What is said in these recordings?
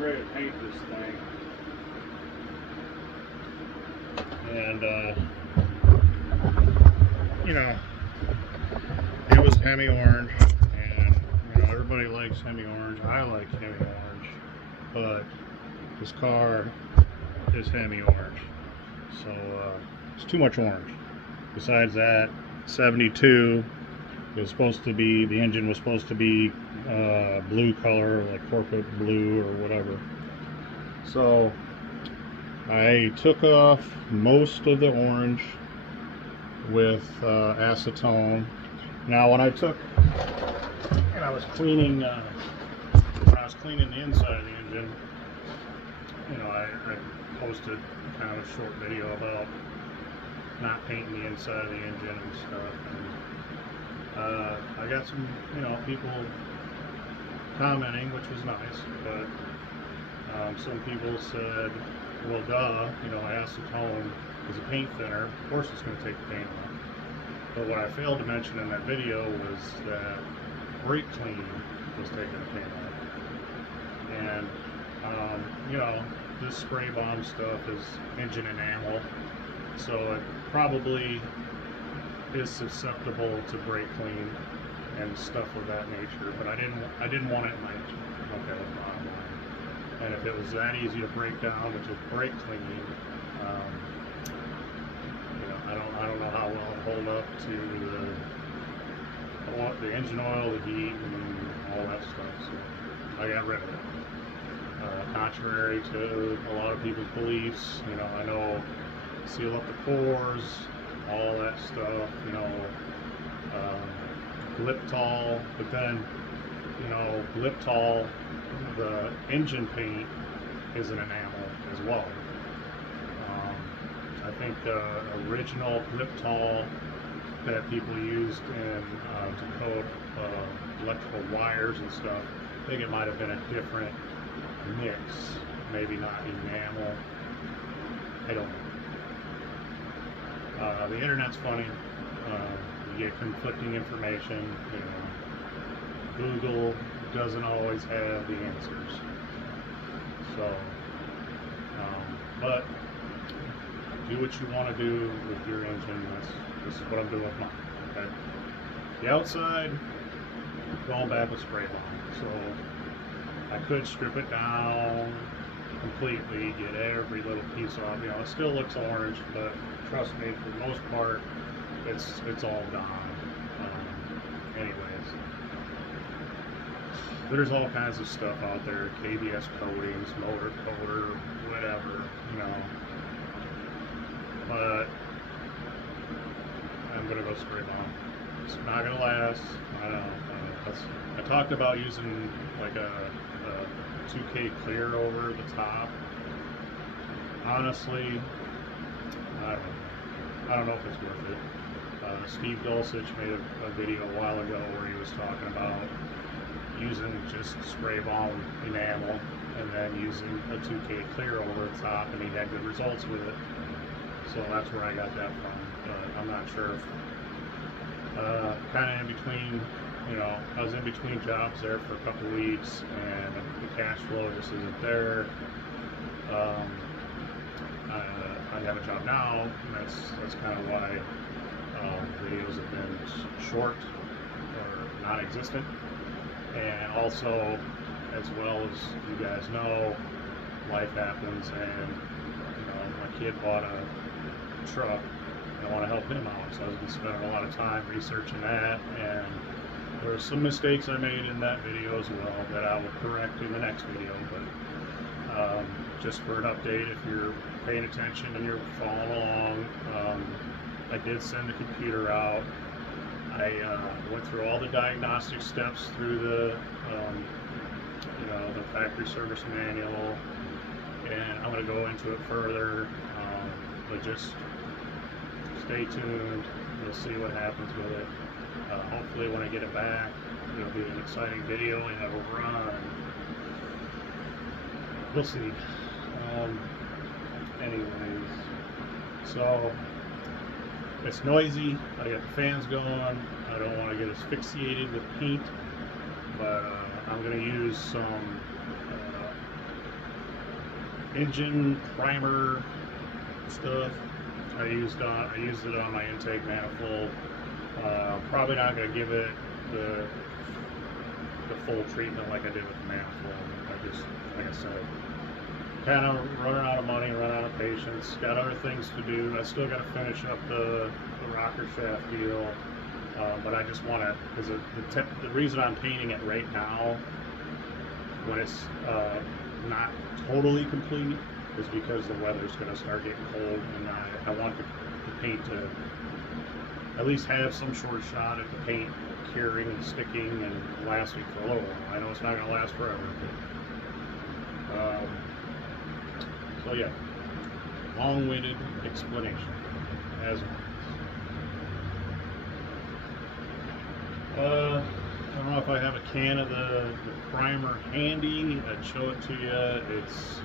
getting ready to paint this thing, and you know, it was Hemi Orange, and you know, everybody likes Hemi Orange. I like Hemi Orange, but this car is Hemi Orange, so it's too much orange. Besides that, 72 was supposed to be, the engine was supposed to be blue color, like corporate blue or whatever. So I took off most of the orange with acetone. Now when I was cleaning the inside of the engine, you know, I posted kind of a short video about not painting the inside of the engine and stuff. And I got some, you know, people commenting, which was nice, but some people said, well, duh, you know, acetone is a paint thinner. Of course it's going to take the paint off. But what I failed to mention in that video was that brake clean was taking the paint off. And, you know, this spray bomb stuff is engine enamel, so it probably is susceptible to brake clean and stuff of that nature. But I didn't want it in my engine. Okay, that's the bottom line. And if it was that easy to break down with just brake cleaning, you know, I don't know how well it'll hold up to the engine oil, the heat, and all that stuff. So I got rid of it. Contrary to a lot of people's beliefs, you know, I know seal up the pores, all that stuff, you know, Gliptol, but then, you know, Gliptol, the engine paint is an enamel as well. I think the original Gliptol that people used to coat electrical wires and stuff, I think it might have been a different mix, maybe not enamel. I don't know. The internet's funny. You get conflicting information. You know, Google doesn't always have the answers. So, but do what you want to do with your engine. This is what I'm doing with mine. Okay. The outside, going back with spray bomb. So I could strip it down completely, get every little piece off. You know, it still looks orange, but trust me, for the most part, it's all gone. Anyways, there's all kinds of stuff out there, KBS coatings, motor coater, whatever, you know. But I'm gonna go spray bomb. It's not gonna last. I don't know. I talked about using like a 2K clear over the top. Honestly, I don't know if it's worth it. Steve Dulcich made a video a while ago where he was talking about using just spray bomb enamel and then using a 2K clear over the top, and he had good results with it. So that's where I got that from. But I'm not sure. Kind of in between. You know, I was in between jobs there for a couple of weeks, and the cash flow just isn't there. I have a job now, and that's kind of why videos have been short or non-existent. And also, as well as you guys know, life happens, and you know, my kid bought a truck, and I want to help him out, so I was going to spend a lot of time researching that, and there were some mistakes I made in that video as well that I will correct in the next video. But just for an update, if you're paying attention and you're following along, I did send the computer out. I went through all the diagnostic steps through the you know, the factory service manual, and I'm going to go into it further, but just stay tuned. You'll see what happens with it. Hopefully when I get it back, it'll be an exciting video and it'll run. We'll see. Anyways, so it's noisy. I got the fans going. I don't want to get asphyxiated with paint, but I'm going to use some engine primer stuff. I used it on my intake manifold. Probably not gonna give it the full treatment like I did with the manifold. I just, like I said, kind of running out of money, running out of patience. Got other things to do. I still got to finish up the rocker shaft deal. But I just want to, because the reason I'm painting it right now, when it's not totally complete, is because the weather's going to start getting cold, and I want the paint to at least have some short shot at the paint curing and sticking and lasting for a little while. I know it's not going to last forever, but so yeah, long-winded explanation as I don't know if I have a can of the primer handy. I'd show it to you. It's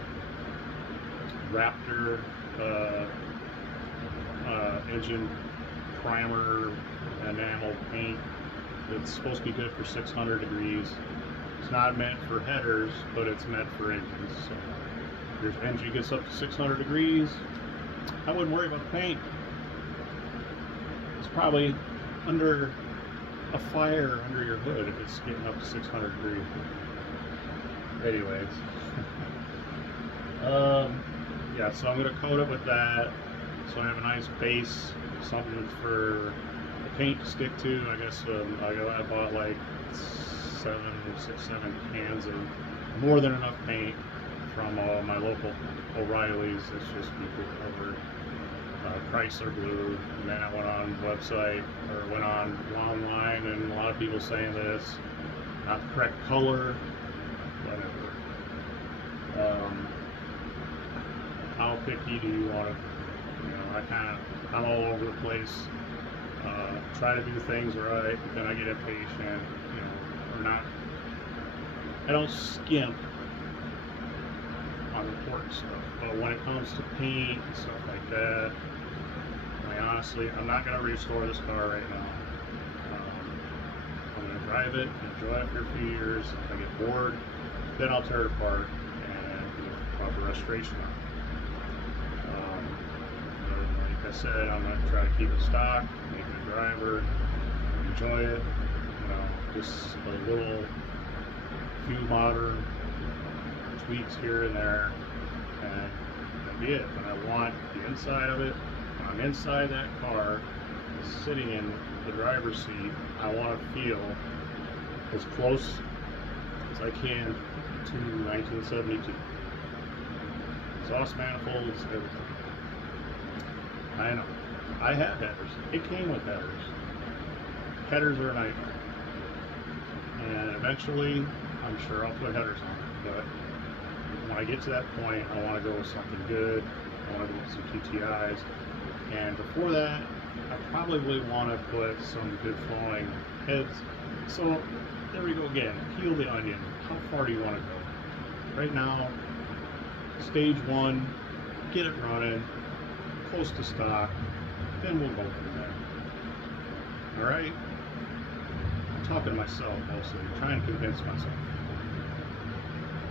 Raptor engine primer enamel paint. It's supposed to be good for 600 degrees. It's not meant for headers, but it's meant for engines. So if your engine gets up to 600 degrees, I wouldn't worry about the paint. It's probably under a fire under your hood if it's getting up to 600 degrees. Anyways, yeah, so I'm going to coat it with that so I have a nice base, something for the paint to stick to. I guess I bought like 7 cans of more than enough paint from my local O'Reilly's. It's just people covered. Chrysler blue, and then I went on the website, or went on online, and a lot of people saying that it's not the correct color, whatever. How picky do you want to, I'm all over the place, try to do things right, but then I get impatient, I don't skimp on important stuff, but when it comes to paint and stuff like that, honestly, I'm not going to restore this car right now. I'm going to drive it, enjoy it for a few years. If I get bored, then I'll tear it apart and do proper restoration on it. Like I said, I'm going to try to keep it stock, make it a driver, enjoy it. Just a little few modern tweaks here and there, and that'll be it. But I want the inside of it. I'm inside that car, sitting in the driver's seat. I want to feel as close as I can to 1972. Exhaust manifolds, everything. I know. I have headers. It came with headers. Headers are a nightmare. And eventually, I'm sure I'll put headers on it. But when I get to that point, I want to go with something good. I want to go with some TTIs. And before that, I probably want to put some good flowing heads. So there we go again. Peel the onion. How far do you want to go? Right now, stage 1, get it running, close to stock, then we'll go from there. Alright? I'm talking to myself mostly, trying to convince myself.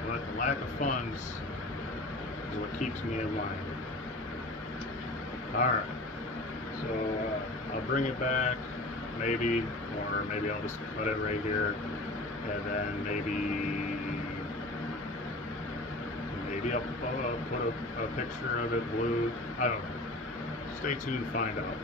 But the lack of funds is what keeps me in line. Alright, so I'll bring it back, maybe, or maybe I'll just cut it right here, and then maybe I'll put a picture of it blue. I don't know. Stay tuned, find out.